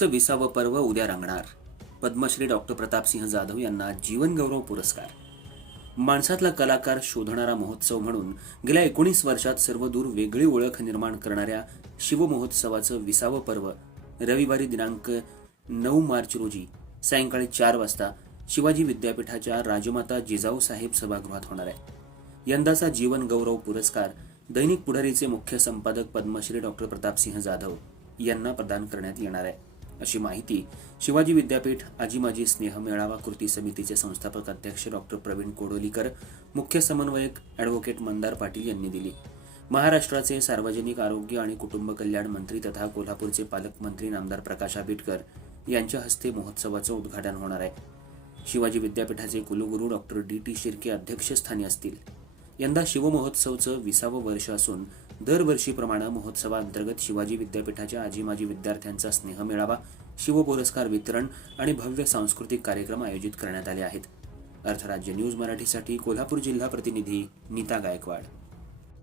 महोत्सवचं 20वं पर्व उद्या रंगणार. पद्मश्री डॉक्टर प्रतापसिंह जाधव यांना जीवनगौरव पुरस्कार. माणसातला कलाकार शोधणारा महोत्सव म्हणून गेल्या 19 वर्षात सर्वदूर वेगळी ओळख निर्माण करणाऱ्या शिवमहोत्सवाचं 20वं पर्व रविवारी दिनांक 9 मार्च रोजी सायंकाळी 4 वाजता शिवाजी विद्यापीठाच्या राजमाता जिजाऊसाहेब सभागृहात होणार आहे. यंदाचा जीवन गौरव पुरस्कार दैनिक पुढारीचे मुख्य संपादक पद्मश्री डॉक्टर प्रतापसिंह जाधव यांना प्रदान करण्यात येणार आहे, अशी माहिती शिवाजी विद्यापीठ आजी माजी स्नेह मेळावा कृती समितीचे संस्थापक अध्यक्ष डॉक्टर प्रवीण कोडोलीकर, मुख्य समन्वयक ॲडव्होकेट मंदार पाटील यांनी दिली. महाराष्ट्राचे सार्वजनिक आरोग्य आणि कुटुंब कल्याण मंत्री तथा कोल्हापूरचे पालकमंत्री नामदार प्रकाश आंबेडकर यांच्या हस्ते महोत्सवाचं उद्घाटन होणार आहे. शिवाजी विद्यापीठाचे कुलगुरू डॉक्टर डी शिर्के अध्यक्षस्थानी असतील. यंदा शिवमहोत्सवचं 20वं वर्ष असून दरवर्षीप्रमाणे महोत्सवाअंतर्गत शिवाजी विद्यापीठाच्या आजी माजी विद्यार्थ्यांचा स्नेह मेळावा, शिवपुरस्कार वितरण आणि भव्य सांस्कृतिक कार्यक्रम आयोजित करण्यात आले आहेत. अर्थराज्य न्यूज मराठीसाठी कोल्हापूर जिल्हा प्रतिनिधी नीता गायकवाड.